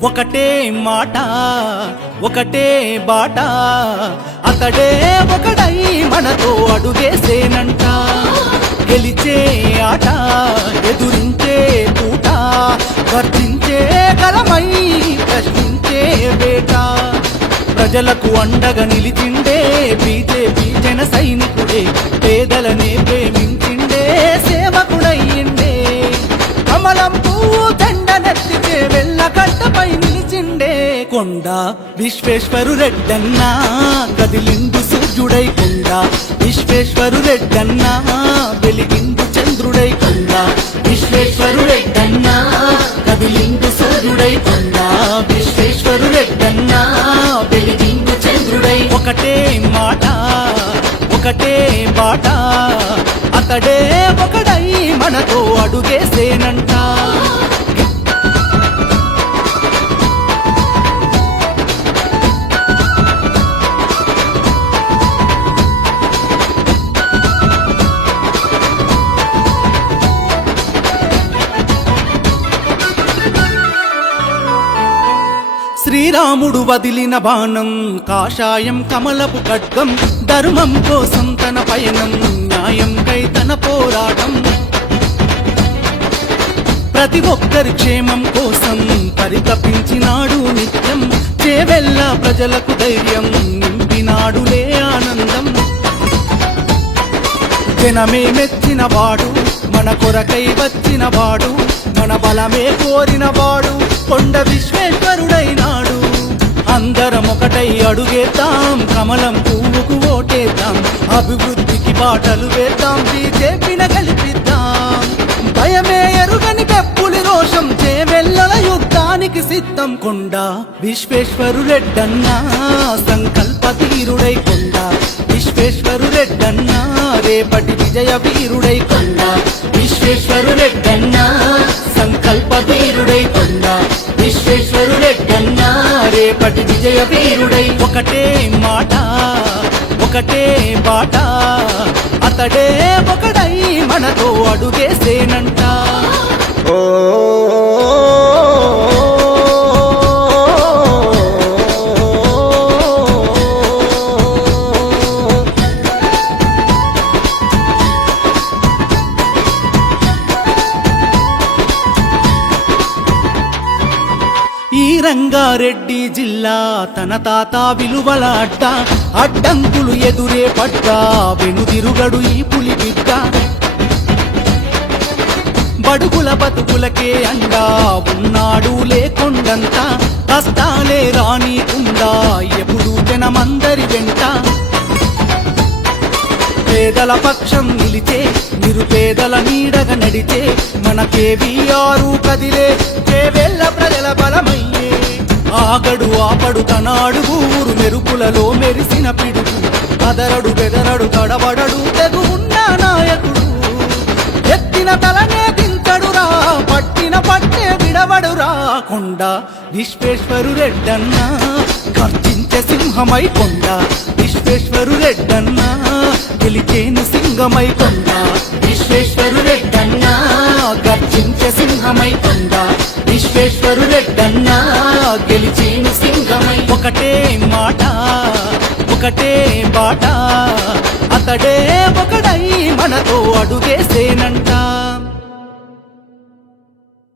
ఒకటే మాట ఒకటే బాట అతడే ఒకడై మనతో అడుగేసేనంట గెలిచే ఆట ఎదురించే తూట వర్తించే కలమై ప్రశ్నించే వేట ప్రజలకు అండగా నిలిచిండే బీజేపీ జన సైనికుడే పేదలనే ప్రేమించిండే సేవకుడయ్యిండే కమలం పువ్వు దండనెత్తిచే వెళ్ళగడ్డపై నిలిచిండే కొండ విశ్వేశ్వరు రెడ్డన్నా కదిలిండు సూర్యుడై కొండ విశ్వేశ్వరు రెడ్డన్నా వెలిగిండు చంద్రుడై కొండ విశ్వేశ్వరు రెడ్డన్నా కదిలిండు సూర్యుడై కొండ విశ్వేశ్వరు రెడ్డన్నా వెలిగిండు చంద్రుడై ఒకటే మాట ఒకటే బాట అతడే ఒకడై మనతో అడుగేసేనంట శ్రీరాముడు వదిలిన బాణం కాషాయం కమలపు ఖడ్గం ధర్మం కోసం తన పయనం న్యాయంకై తన పోరాటం ప్రతి ఒక్కరి క్షేమం కోసం పరితపించినాడు నిత్యం చేవెళ్ళ ప్రజలకు ధైర్యం నింపినాడులే ఆనందం జనమే మెచ్చిన వాడు మన కొరకై వచ్చిన వాడు మన బలమే కోరిన వాడు కొండ విశ్వేశ్వరుడైనాడు అందరం ఒకటై అడుగేద్దాం కమలం పువ్వుకు ఓటేద్దాం అభివృద్ధికి బాటలు వేద్దాం బీజేపీని గెలిపిద్దాం భయమే ఎరుగని పెప్పులి రోషం చేవెళ్ళల యుద్ధానికి సిద్ధం కొండ విశ్వేశ్వరు రెడ్డన్నా సంకల్ప తీరుడై కొండ విశ్వేశ్వరు రెడ్డన్నా రేపటి విజయ వీరుడై కొండ విశ్వేశ్వరు రెడ్డన్నా సంకల్ప వీరుడై కొండ విశ్వేశ్వరు రెడ్డన్నా రేపటి విజయ వీరుడై ఒకటే మాట ఒకటే బాట అతడే ఒకడై మనతో అడుగేసేనంట ఈ రంగారెడ్డి జిల్లా తన తాత విలువల అడ్డ అడ్డంకులు ఎదురే పడ్డ వెనుదిరుగడు ఈ పులి బిడ్డ బడుగుల బతుకులకే అండా ఉన్నాడు లేకొండంత కష్టాలే రానీకుండా ఎప్పుడు జనమందరి వెంట పేదల పక్షం నిలిచే నిరుపేదల నీడగా నడిచే మన కేవీఆర్ కదిలే చేవెళ్ళ ప్రజల బలమయ్యే ఆగడు ఆపడు తన అడుగురు మెరుపులలో మెరిసిన పిడుగు అదరడు బెదరడు తడబడడు తెగు ఉన్న నాయకుడు ఎత్తిన తలనే దించడురా పట్టిన పట్టే విడవడురా కొండ విశ్వేశ్వరు రెడ్డన్నా గర్జించే సింహమై కొండ విశ్వేశ్వరు రెడ్డన్నా గెలిచేను సింగమై కొండ విశ్వేశ్వరు రెడ్డన్నా గర్జించే సింహమై కొండ విశ్వేశ్వరు రెడ్డన్నా గెలిచేను సింగమై ఒకటే మాట ఒకటే బాట అతడే ఒకడై మనతో అడుగేసి